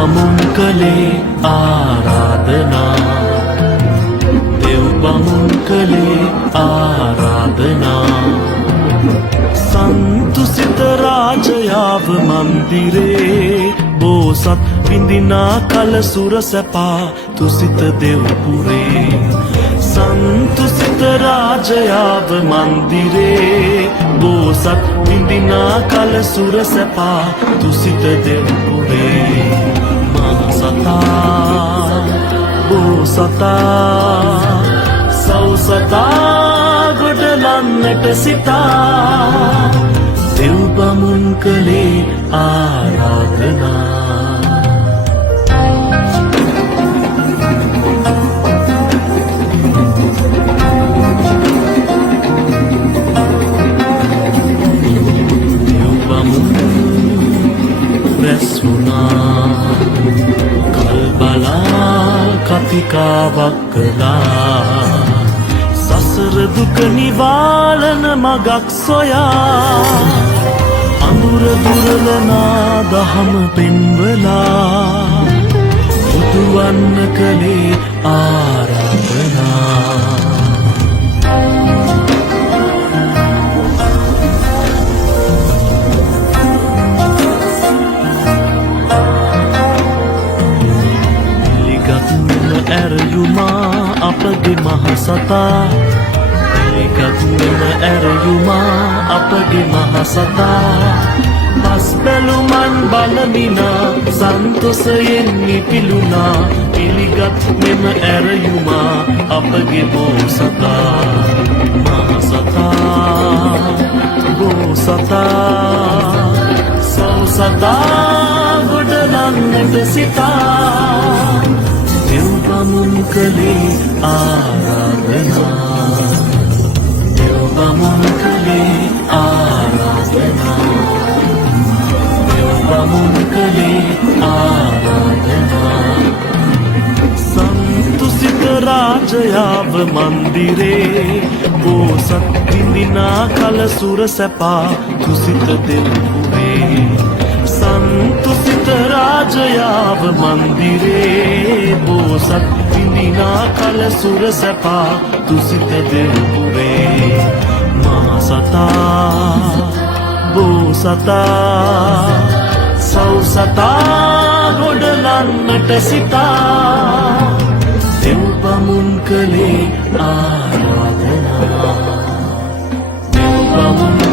බමුන් කළේ ආරාධනා දෙව් බමුන් කළේ ආරාධනා සන්තුසිත රාජයාව මන්දිරේ බෝසත් විඳිනා කල සුර සැපා තුසිත දෙව්පුරේ සන්තුසිත රාජයාව මන්දිරේ බෝසත් විඳිනා කල සුර සැපා තුසිත දෙව්පුරේ මහසතා බෝසතා සෞසතා ගොඩලන්නට සිතා දෙව් බමුන් කළේ ආරාධනා කල්බලා කතිකාවක් කළා සසර දුක නිවාලන මගක් සොයා අඳුර දුරලනා දහම පෙන්වලා බුදුවන්න කළේ ආරාධනා ඇරයුමා අපගේ මහසතා පිළිගත්ම ඇරයුමා අපගේ මහසතා පස් බැලුමන් බලමිනා සන්තොසයෙන් නිපිලුනා පිළිගත් මෙම ඇරයුමා අපගේ බෝසතා මහසතා බෝසතා සෞසතා ගොඩලන්නට සිතා දෙව් බමුන් කළේ ආරාධනා දෙව් බමුන් කළේ ආරාධනා දෙව් බමුන් කළේ ආරාධනා සන්තුසිත රාජයාව මන්දිරේ බෝසත් විඳිනා කල සුර සැපා තුසිත දෙව්පුරේ සන්තුසිත රාජයාව මන්දිරේ බෝසත් විඳිනා කල සුර සැපා තුසිත දෙව්පුරේ මහසතා බෝසතා සෞසතා ගොඩලන්නට සිතා දෙව් බමුන් කළේ ආරාධනා දෙව් බමුන්